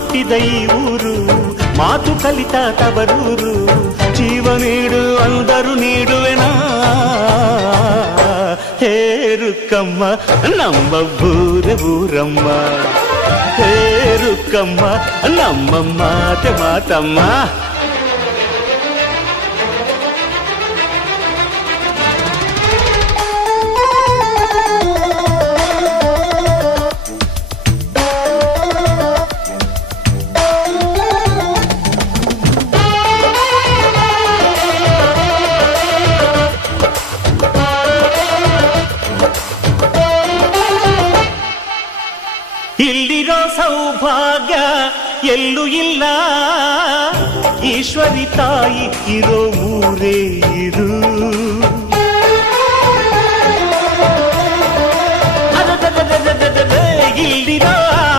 ಹುಟ್ಟಿದ ಈ ಊರು, ಮಾತು ಕಲಿತ ತವರೂರು. ಜೀವ ನೀಡು ಅಂದರು ನೀಡುವೆನಾ, ಹೇರುಕ್ಕಮ್ಮ ನಮ್ಮ ಊರ ಊರಮ್ಮ, ಹೇರುಕ್ಕಮ್ಮ ನಮ್ಮ ಮಾತೆ ಮಾತಮ್ಮ. ಇಲ್ಲಿರೋ ಸೌಭಾಗ್ಯ ಎಲ್ಲೂ ಇಲ್ಲ, ಈಶ್ವರಿ ತಾಯಿ ಇರೋ ಊರೇ ಇರು.